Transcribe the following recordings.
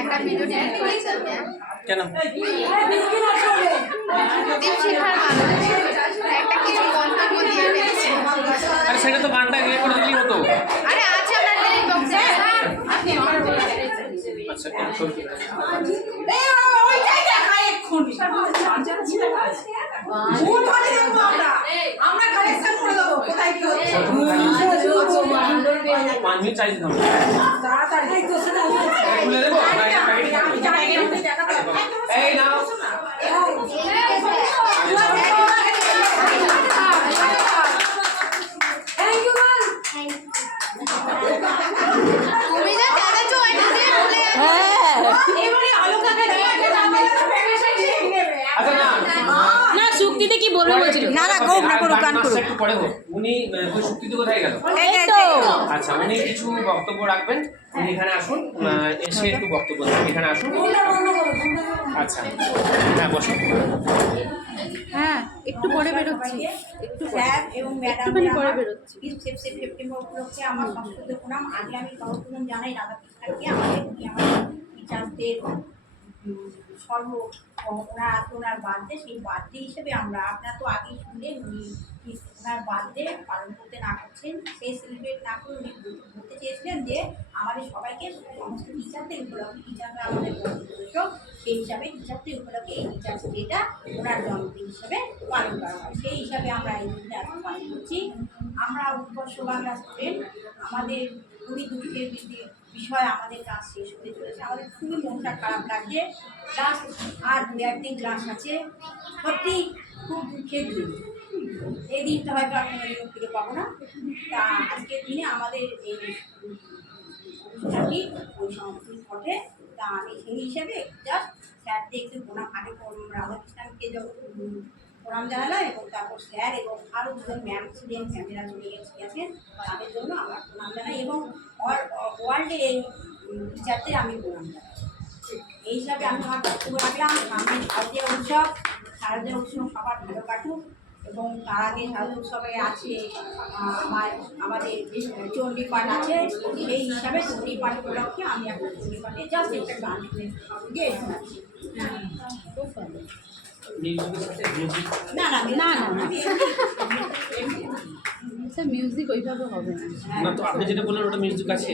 একটা video delete করেছি আমি। কেন? দীপশিখার একটা কিছু মন্তব্য দিয়ে ফেলেছি। আরে সেটা তো গানটা ইয়ে করে দিলেই হতো। আরে আছে আপনার লিরিক বক্সে। আপনি অন করে আচ্ছা কন্ট্রোল ওইটাই দেখা এক্ষুনি ভুল ধরে দেবো আমরা কালেকশন করে দেবো কোথায় কি হচ্ছে 5 মিনিট চাই দিতাম তাড়াতাড়ি তো সেটা খুলে দেবো এই নাও তুমি যা চালাচ্ছো ওইটা দিয়ে ভুলে এবারে আলোকাকে আচ্ছা না না সুক্তিতে কি বলবো বলছিল না না গো না করো গান করো একটু পরে হোক উনি ওই সুক্তিতে কোথায় গেল এই তো আচ্ছা উনি কিছু বক্তব্য রাখবেন উনি এখানে আসুন এসে একটু বক্তব্য দেবেন এখানে আসুন আচ্ছা হ্যাঁ বসুন হ্যাঁ একটু পরে বেরোচ্ছি একটু স্যার এবং একটুখানি পরে বেরোচ্ছি সেপ্টেম্বর উপলক্ষে আমার সংস্কৃত প্রণাম আগে আমি কর্তন জানাই রাধাকৃষ্ণকে আমাদের টিচারদের সর্ব ওনার বার্থডে সেই বার্থডে হিসেবে আমরা আপনারা তো আগেই শুনলেন উনি ওনার বার্থডে পালন করতে না করছেন সেই সেলিব্রেট না করে উনি বলতে চেয়েছিলেন যে আমাদের সবাইকে সমস্ত টিচারদের উপলক্ষে টিচাররা আমাদের বন্ধুত্ব সেই হিসাবে টিচারদের উপলক্ষে এই টিচার্স ডেটা ওনার জন্মদিন হিসেবে পালন করা হয় সেই হিসাবে আমরা এই দিনটা এখন পালন করছি আমরা উৎকর্ষ বাংলা স্টুডেন্ট আমাদের খুবই দুঃখের বিষয় আমাদের ক্লাস শেষ হতে চলেছে আমাদের খুবই মনটা খারাপ লাগছে ক্লাস আর 2-1 দিন ক্লাস আছে সত্যি খুব দুঃখের দিন এই দিনটা হয়তো আমি জীবন থেকে পাবো না তা আজকের দিনে আমাদের এই অনুষ্ঠানটি ওই সমস্ত ঘটে তা আমি সেই হিসাবে জাস্ট স্যারকে একটু প্রণাম আগে রাধাকৃষ্ণকে যখন প্রণাম জানালাম এবং তারপর স্যার এবং আরও দুজন ম্যাম ছিলেন ম্যামেরা চলে গেছেন তাদের জন্য আমরা প্রণাম জানাই এবং ওয়ার্ল্ডে এই টিচারদের আমি প্রণাম জানাই এই হিসাবে আমি আমার বক্তব্য রাখলাম সামনে শারদীয় উৎসব শারদীয় উৎসব সবার ভালো কাটুক এবং তার আগে শারদীয় উৎসবে আছে আমাদের চণ্ডীপাঠ আছে সেই হিসাবে চণ্ডীপাঠ উপলক্ষে আমি এখন চণ্ডীপাঠে জাস্ট একটা গান দিয়ে শোনাচ্ছি না না না না স্যার মিউজিক ওইভাবে হবে না না তো আপনি যেটা বললেন ওটা মিউজিক আছে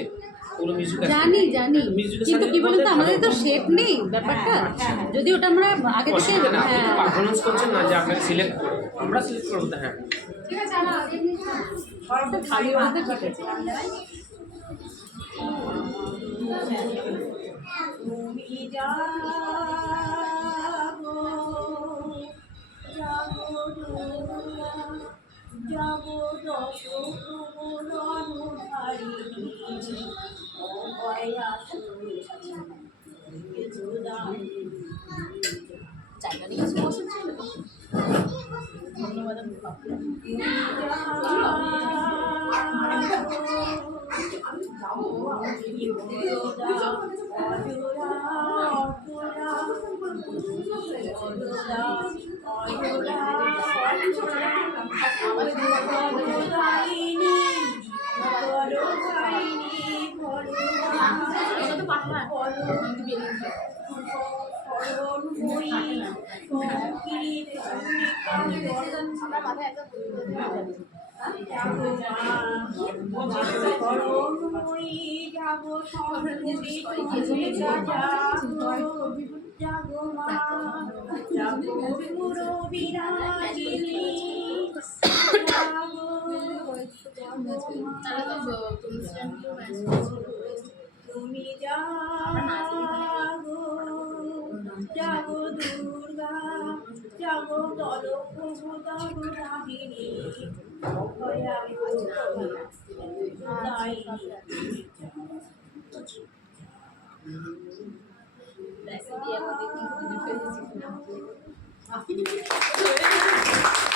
ওগুলো মিউজিক আছে জানি জানি মিউজিকের কিন্তু সাথে কি বলুন তো বলতে আমাদের তো ভালো। শেপ নেই ব্যাপারটা হ্যাঁ। যদি ওটা আমরা আগে থেকে অসুবিধা না, আপনি হ্যাঁ পারফরমেন্স করছেন না যে আপনাকে সিলেক্ট করবো, আমরা সিলেক্ট করবো তো, হ্যাঁ। ঠিক আছে আমার খালি বলতে ঠিক আছে তুমি যাবো যাবো যাবো দশ ধারিণী ভয় আসো জায়গা নিয়ে এসে বসেছিল ধন্যবাদ তুমি যাগো যাগো দুর্গা যাগো দলপ্রভু দাহিনী অভয়া রেসিপি